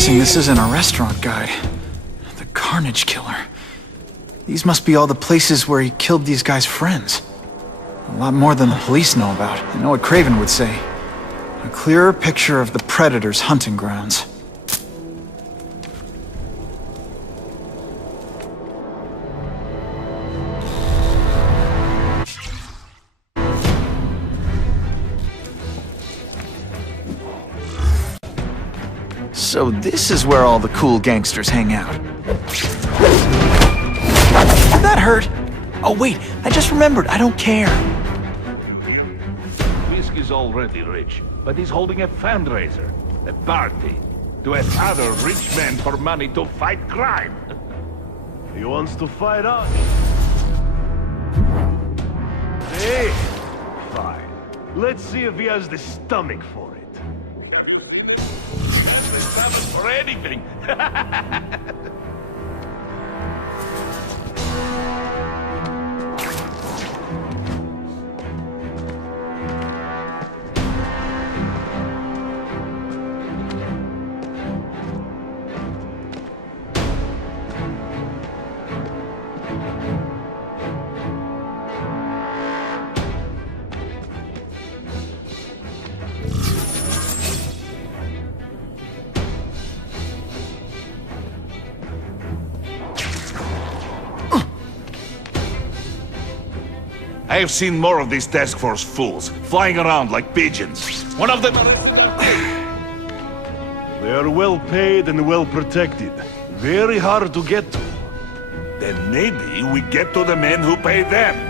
guessing this isn't a restaurant guide. The Carnage Killer. These must be all the places where he killed these guys' friends. A lot more than the police know about. I know what Craven would say. A clearer picture of the Predator's hunting grounds. So this is where all the cool gangsters hang out. That hurt! Oh wait, I just remembered, I don't care. Fisk is already rich, but he's holding a fundraiser, a party, to ask other rich men for money to fight crime. He wants to fight us. Hey, fine. Let's see if he has the stomach for it. For anything. I have seen more of these task force fools, flying around like pigeons. One of them... They are well paid and well protected. Very hard to get to. Then maybe we get to the men who pay them.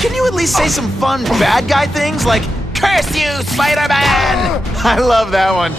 Can you at least say some fun bad guy things like, "Curse you, Spider-Man"? I love that one.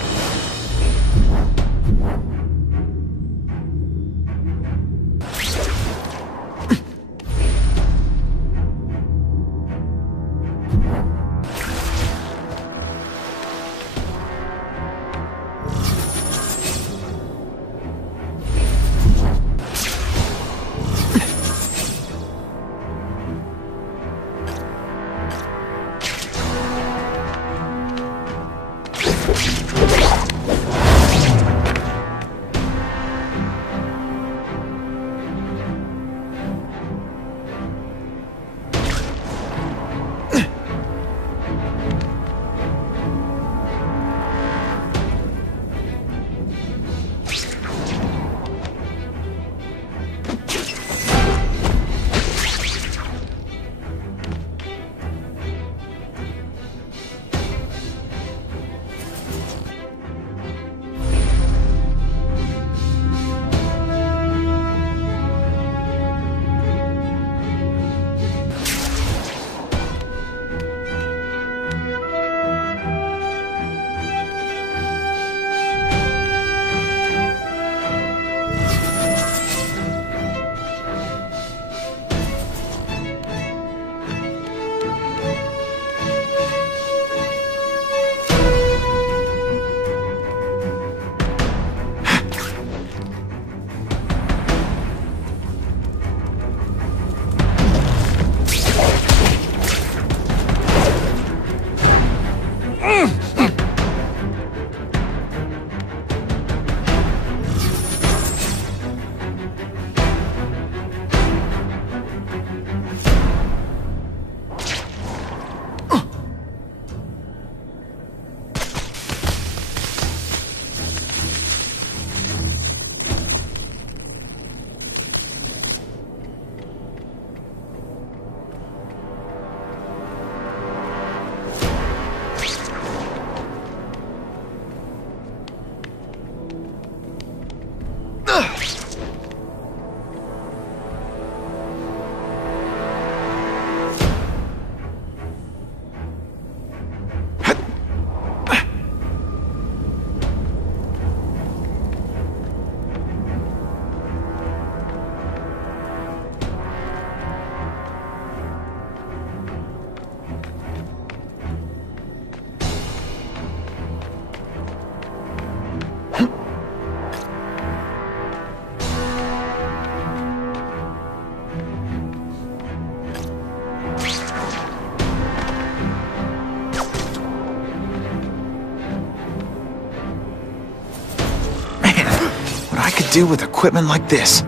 do with equipment like this?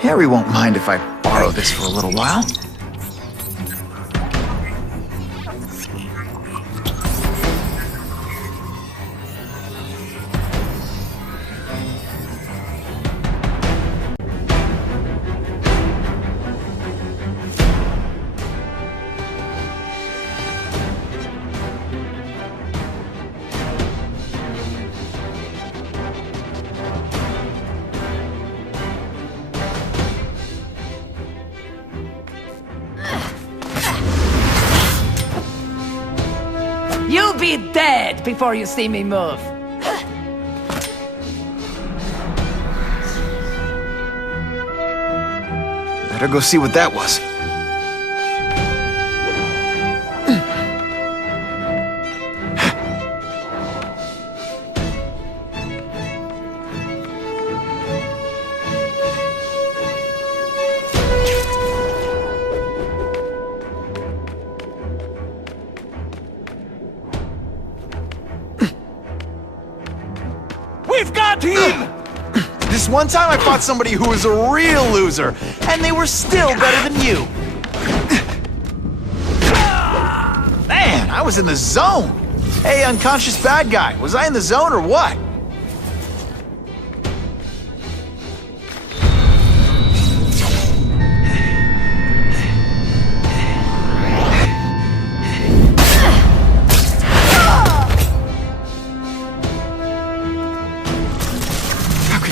Harry won't mind if I borrow this for a little while. You'll be dead before you see me move. Better go see what that was. We've got him! This one time I fought somebody who was a real loser, and they were still better than you. Man, I was in the zone. Hey, unconscious bad guy, was I in the zone or what?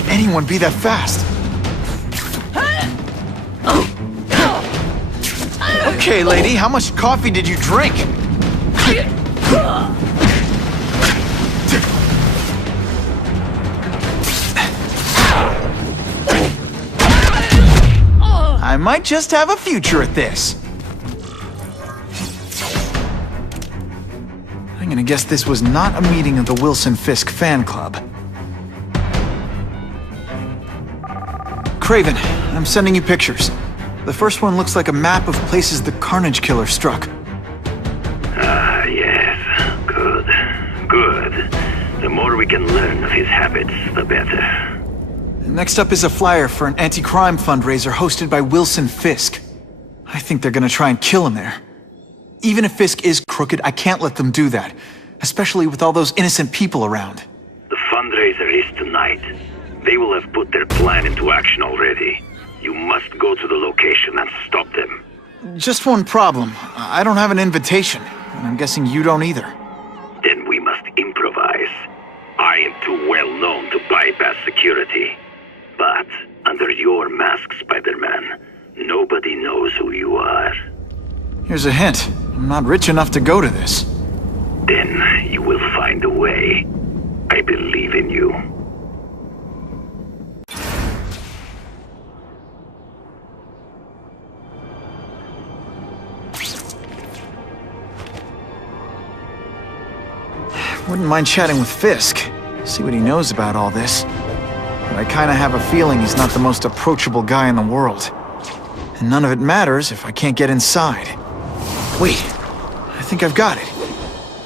Anyone be that fast? Okay, lady, how much coffee did you drink? I might just have a future at this. I'm gonna guess this was not a meeting of the Wilson Fisk fan club. Craven, I'm sending you pictures. The first one looks like a map of places the Carnage Killer struck. Ah, yes. Good. Good. The more we can learn of his habits, the better. Next up is a flyer for an anti-crime fundraiser hosted by Wilson Fisk. I think they're gonna try and kill him there. Even if Fisk is crooked, I can't let them do that. Especially with all those innocent people around. The fundraiser is tonight. They will have put their plan into action already. You must go to the location and stop them. Just one problem. I don't have an invitation, and I'm guessing you don't either. Then we must improvise. I am too well known to bypass security. But under your mask, Spider-Man, nobody knows who you are. Here's a hint. I'm not rich enough to go to this. Then you will find a way. I believe in you. Wouldn't mind chatting with Fisk, see what he knows about all this. But I kinda have a feeling he's not the most approachable guy in the world. And none of it matters if I can't get inside. Wait, I think I've got it.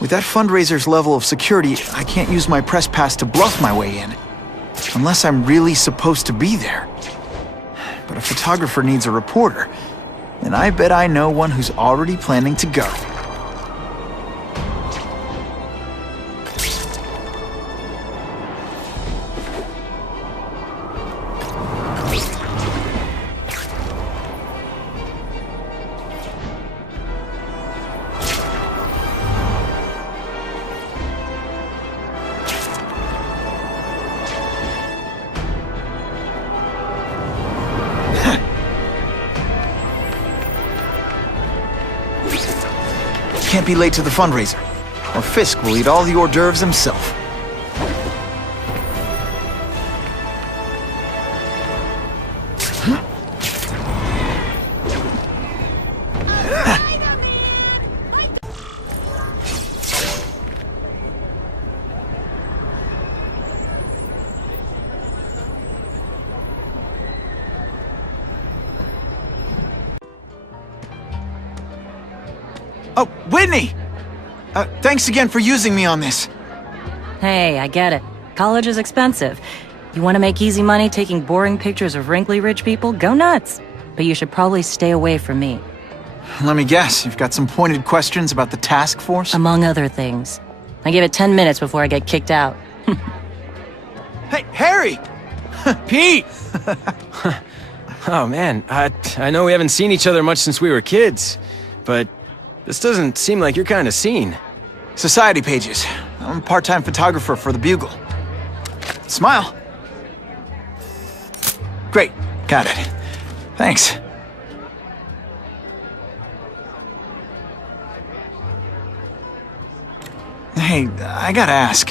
With that fundraiser's level of security, I can't use my press pass to bluff my way in. Unless I'm really supposed to be there. But a photographer needs a reporter, and I bet I know one who's already planning to go. Can't be late to the fundraiser, or Fisk will eat all the hors d'oeuvres himself. Oh, Whitney! Thanks again for using me on this. Hey, I get it. College is expensive. You want to make easy money taking boring pictures of wrinkly rich people? Go nuts. But you should probably stay away from me. Let me guess, you've got some pointed questions about the task force? Among other things. I give it 10 minutes before I get kicked out. Hey, Harry! Pete! Oh man, I know we haven't seen each other much since we were kids, but this doesn't seem like your kind of scene. Society pages. I'm a part-time photographer for the Bugle. Smile. Great, got it. Thanks. Hey, I gotta ask,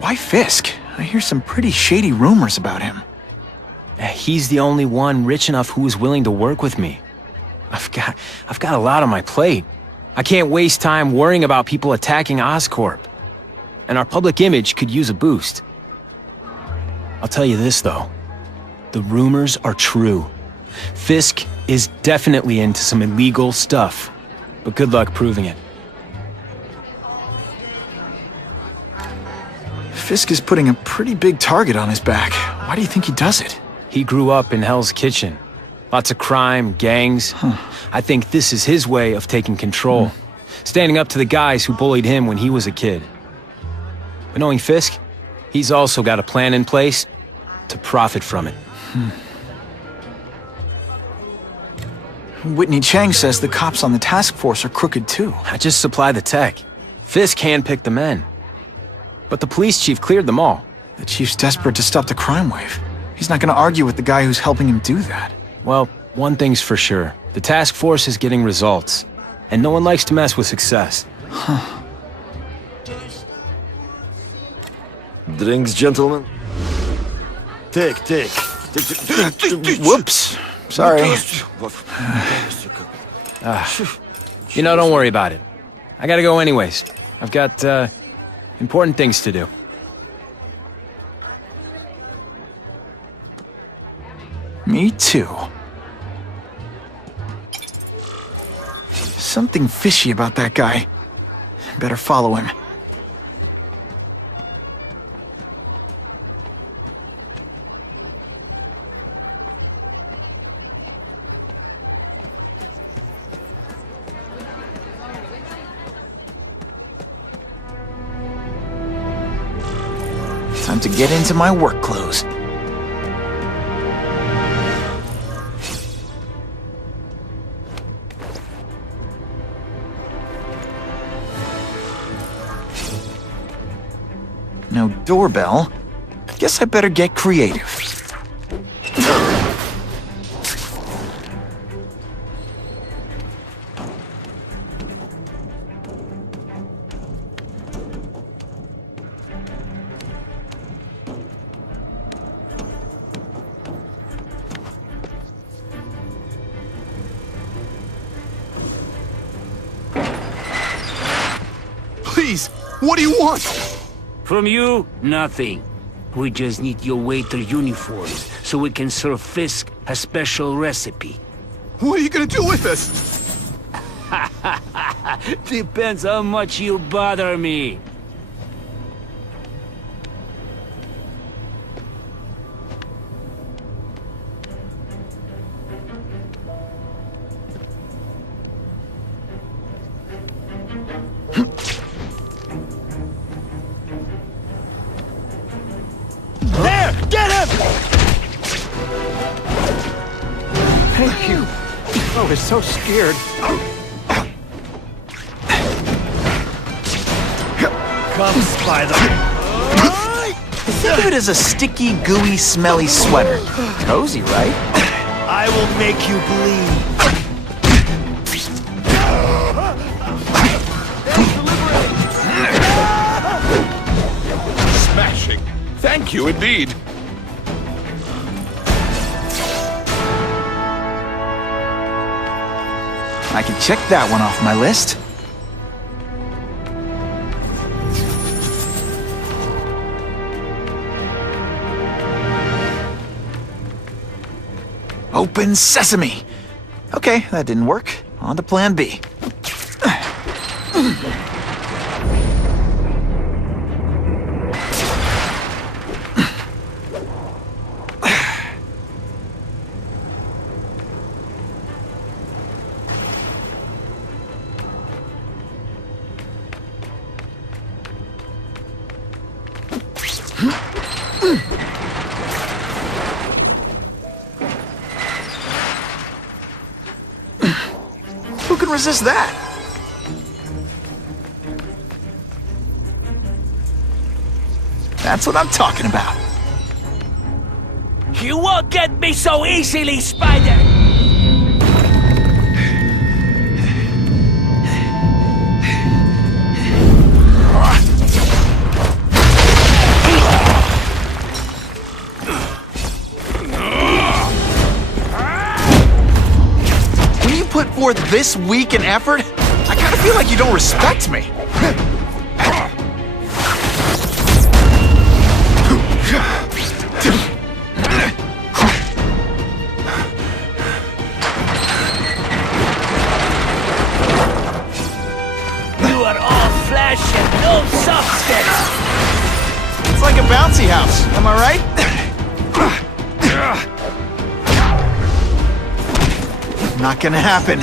why Fisk? I hear some pretty shady rumors about him. He's the only one rich enough who is willing to work with me. I've got a lot on my plate. I can't waste time worrying about people attacking Oscorp. And our public image could use a boost. I'll tell you this, though. The rumors are true. Fisk is definitely into some illegal stuff. But good luck proving it. Fisk is putting a pretty big target on his back. Why do you think he does it? He grew up in Hell's Kitchen. Lots of crime, gangs. I think this is his way of taking control. Standing up to the guys who bullied him when he was a kid. But knowing Fisk, he's also got a plan in place to profit from it. Whitney Chang says the cops on the task force are crooked too. I just supply the tech. Fisk handpicked the men. But the police chief cleared them all. The chief's desperate to stop the crime wave. He's not gonna argue with the guy who's helping him do that. Well, one thing's for sure. The task force is getting results. And no one likes to mess with success. Drinks, gentlemen? Take. Whoops. Sorry. You know, don't worry about it. I gotta go anyways. I've got, important things to do. Me too. Something fishy about that guy. Better follow him. Time to get into my work clothes. No doorbell. Guess I better get creative. Please, what do you want? From you, nothing. We just need your waiter uniforms so we can serve Fisk a special recipe. What are you gonna do with us? Depends how much you bother me. Thank you. I was so scared. Come, Spider. Think of it as a sticky, gooey, smelly sweater. Cozy, right? I will make you bleed. Smashing. Thank you indeed. I can check that one off my list. Open sesame! Okay, that didn't work. On to plan B. can resist that? That's what I'm talking about. You won't get me so easily, Spider! When you put forth this weak an effort, I kind of feel like you don't respect me. You are all flesh and no substance! It's like a bouncy house, am I right? Not gonna happen.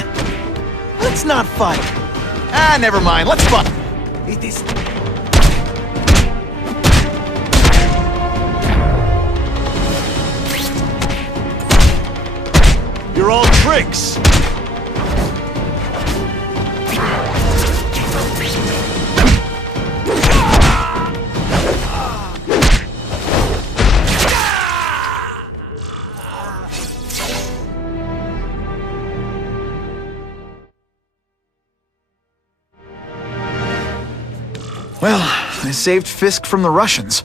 Let's not fight. Ah, never mind, let's fight. It is... You're all tricks! Well, I saved Fisk from the Russians.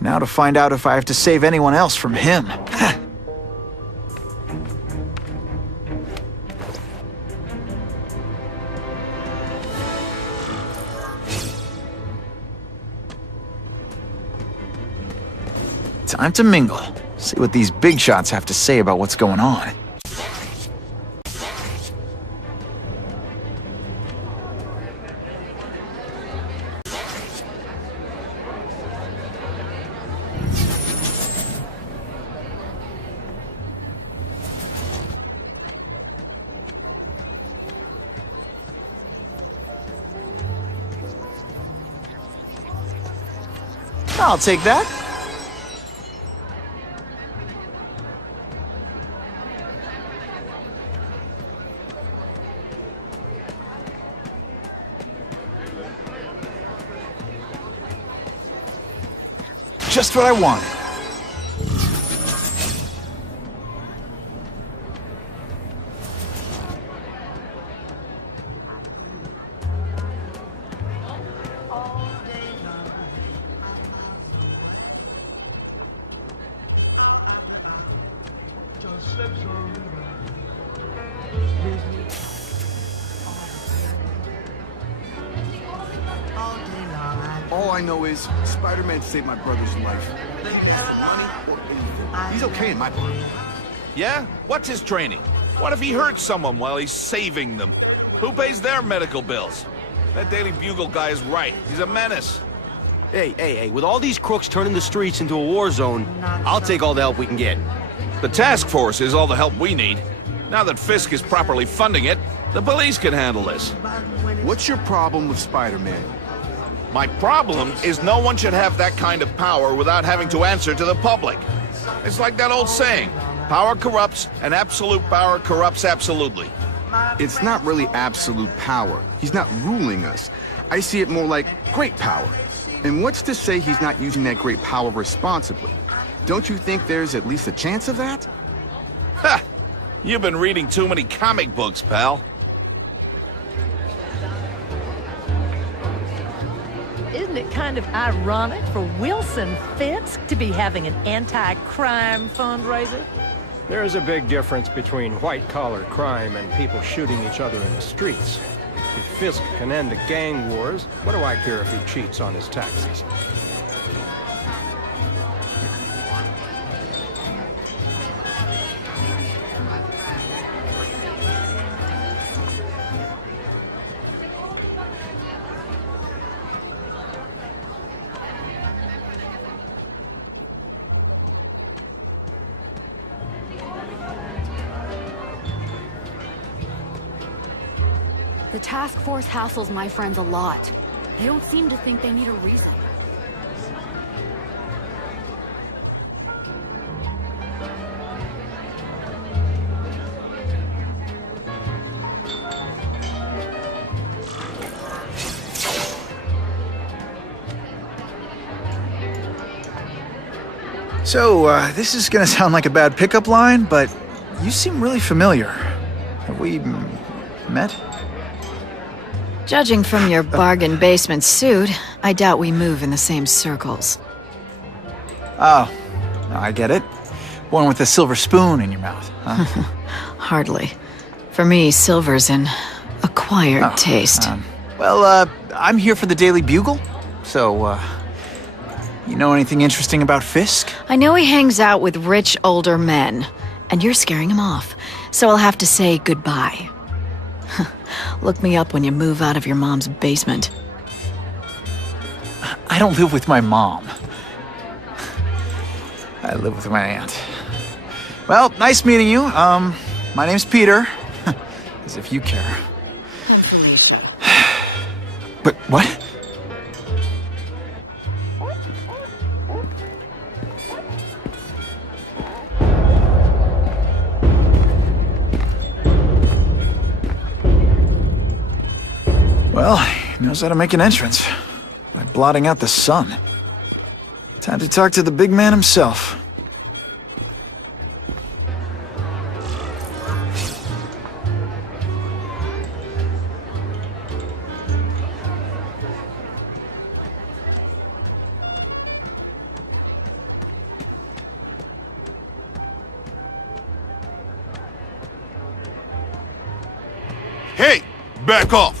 Now to find out if I have to save anyone else from him. Time to mingle. See what these big shots have to say about what's going on. I'll take that. Just what I wanted. All I know is Spider-Man saved my brother's life. He's okay in my book. Yeah? What's his training? What if he hurts someone while he's saving them? Who pays their medical bills? That Daily Bugle guy is right. He's a menace. Hey, with all these crooks turning the streets into a war zone, I'll take all the help we can get. The task force is all the help we need. Now that Fisk is properly funding it, the police can handle this. What's your problem with Spider-Man? My problem is no one should have that kind of power without having to answer to the public. It's like that old saying, power corrupts, and absolute power corrupts absolutely. It's not really absolute power. He's not ruling us. I see it more like great power. And what's to say he's not using that great power responsibly? Don't you think there's at least a chance of that? Ha! You've been reading too many comic books, pal. Isn't it kind of ironic for Wilson Fisk to be having an anti-crime fundraiser? There's a big difference between white-collar crime and people shooting each other in the streets. If Fisk can end the gang wars, what do I care if he cheats on his taxes? The task force hassles my friends a lot. They don't seem to think they need a reason. So, this is gonna sound like a bad pickup line, but you seem really familiar. Have we met? Judging from your bargain basement suit, I doubt we move in the same circles. Oh, I get it. One with a silver spoon in your mouth, huh? Hardly. For me, silver's an acquired taste. Well, I'm here for the Daily Bugle, so, you know anything interesting about Fisk? I know he hangs out with rich older men, and you're scaring him off, so I'll have to say goodbye. Look me up when you move out of your mom's basement. I don't live with my mom. I live with my aunt. Well, nice meeting you. My name's Peter. As if you care. But what? Well, he knows how to make an entrance by blotting out the sun. Time to talk to the big man himself. Hey, back off.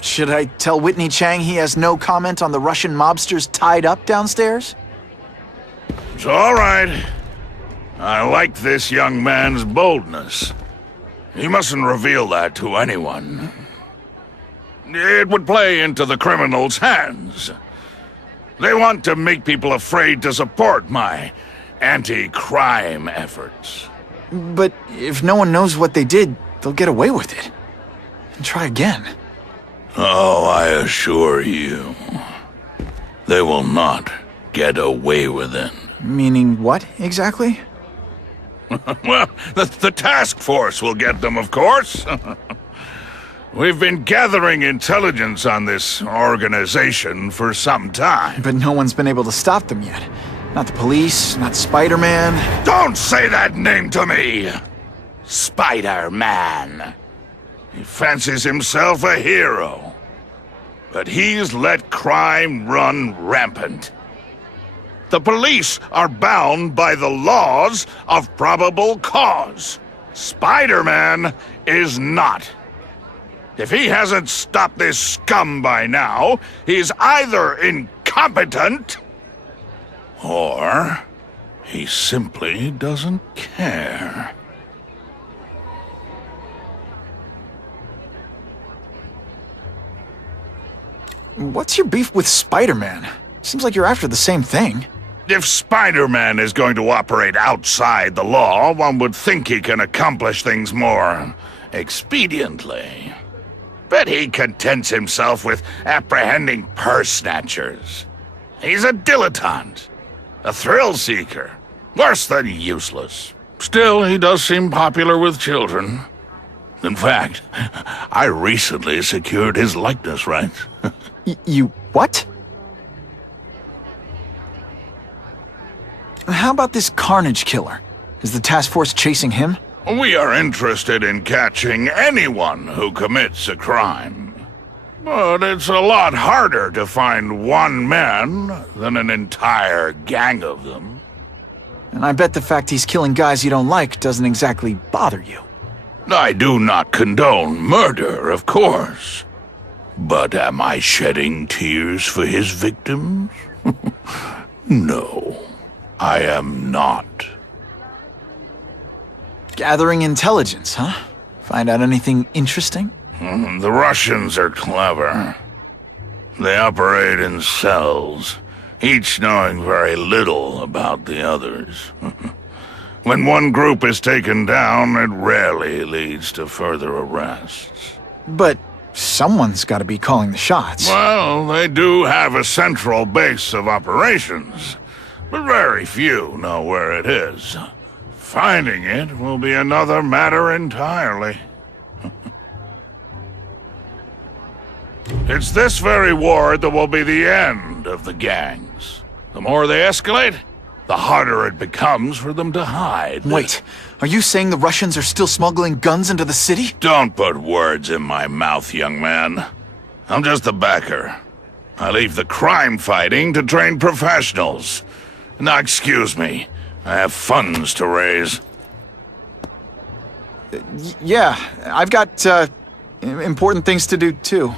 Should I tell Whitney Chang he has no comment on the Russian mobsters tied up downstairs? It's all right. I like this young man's boldness. He mustn't reveal that to anyone. It would play into the criminals' hands. They want to make people afraid to support my anti-crime efforts. But if no one knows what they did, they'll get away with it. And try again. Oh, I assure you, they will not get away with it. Meaning what, exactly? Well, the task force will get them, of course. We've been gathering intelligence on this organization for some time. But no one's been able to stop them yet. Not the police, not Spider-Man. Don't say that name to me! Spider-Man. He fancies himself a hero. But he's let crime run rampant. The police are bound by the laws of probable cause. Spider-Man is not. If he hasn't stopped this scum by now, he's either incompetent or he simply doesn't care. What's your beef with Spider-Man? Seems like you're after the same thing. If Spider-Man is going to operate outside the law, one would think he can accomplish things more expediently. But he contents himself with apprehending purse snatchers. He's a dilettante, a thrill-seeker, worse than useless. Still, he does seem popular with children. In fact, I recently secured his likeness rights. You what? How about this Carnage Killer? Is the task force chasing him? We are interested in catching anyone who commits a crime. But it's a lot harder to find one man than an entire gang of them. And I bet the fact he's killing guys you don't like doesn't exactly bother you. I do not condone murder, of course. But am I shedding tears for his victims? No, I am not. Gathering intelligence, huh? Find out anything interesting? The Russians are clever. They operate in cells, each knowing very little about the others. When one group is taken down, it rarely leads to further arrests. But someone's got to be calling the shots. Well, they do have a central base of operations, but very few know where it is. Finding it will be another matter entirely. It's this very war that will be the end of the gangs. The more they escalate, the harder it becomes for them to hide. Wait, are you saying the Russians are still smuggling guns into the city? Don't put words in my mouth, young man. I'm just a backer. I leave the crime fighting to trained professionals. Now excuse me, I have funds to raise. Yeah, I've got, important things to do too.